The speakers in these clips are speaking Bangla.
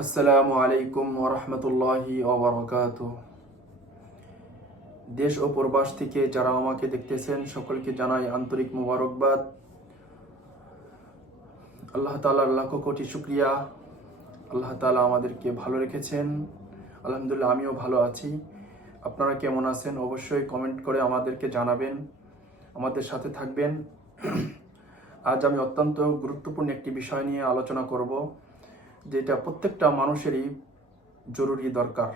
আসসালামু আলাইকুম ওরহমতুল্লাহি ওবরাকাত দেশ ও প্রবাস থেকে যারা আমাকে দেখতেছেন, সকলকে জানাই আন্তরিক মোবারকবাদ। আল্লাহ তালার লাখো কোটি শুক্রিয়া। আল্লাহ তালা আমাদেরকে ভালো রেখেছেন। আলহামদুলিল্লাহ আমিও ভালো আছি। আপনারা কেমন আছেন? অবশ্যই কমেন্ট করে আমাদেরকে জানাবেন, আমাদের সাথে থাকবেন। আজ আমি অত্যন্ত গুরুত্বপূর্ণ একটি বিষয় নিয়ে আলোচনা করব। যেটা প্রত্যেকটা মানুষেরই জরুরি দরকার,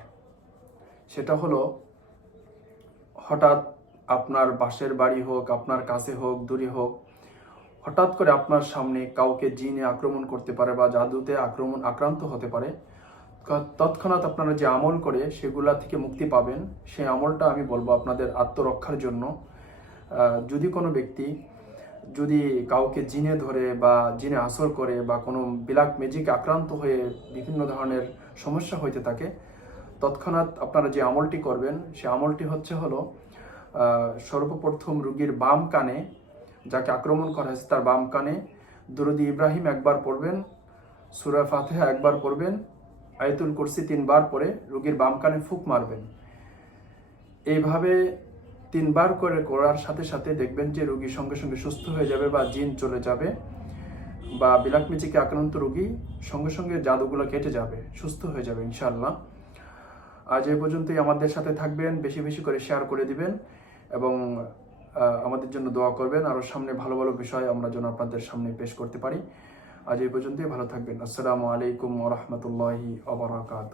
সেটা হলো হঠাৎ আপনার বাসের বাড়ি হোক, আপনার কাছে হোক, দূরে হোক, হঠাৎ করে আপনার সামনে কাউকে জিনে আক্রমণ করতে পারে বা জাদুতে আক্রমণ আক্রান্ত হতে পারে তৎক্ষণাৎ আপনারা যে আমল করে সেগুলা থেকে মুক্তি পাবেন। সেই আমলটা আমি বলব আপনাদের আত্মরক্ষার জন্য। যদি কোনো ব্যক্তি যদি কাউকে জিনে ধরে বা জিনে আসর করে বা কোনো বিলাক ম্যাজিক আক্রান্ত হয়ে বিভিন্ন ধরনের সমস্যা হইতে থাকে, তৎক্ষণাৎ আপনারা যে আমলটি করবেন, সে আমলটি হচ্ছে হলো সর্বপ্রথম রুগীর বাম কানে যাকে আক্রমণ করা হয়েছে তার বাম কানে দুরুদি ইব্রাহিম একবার পড়বেন, সুরা ফাতেহা একবার পড়বেন, আয়তুল কুরসি তিনবার পরে রুগীর বাম কানে ফুক মারবেন। এইভাবে তিনবার করে করার সাথে সাথে দেখবেন যে রোগী সঙ্গে সঙ্গে সুস্থ হয়ে যাবে বা জিন চলে যাবে বা বিলাক মিচিকে আক্রান্ত রোগী সঙ্গে সঙ্গে জাদুগুলো কেটে যাবে, সুস্থ হয়ে যাবে ইনশাল্লাহ আজ এই পর্যন্তই আমাদের সাথে থাকবেন, বেশি বেশি করে শেয়ার করে দিবেন এবং আমাদের জন্য দোয়া করবেন। আরও সামনে ভালো ভালো বিষয় আমরা যেন আপনাদের সামনে পেশ করতে পারি। আজ এই পর্যন্তই, ভালো থাকবেন। আসসালামু আলাইকুম ওরহমতুল্লাহি আবরাকাত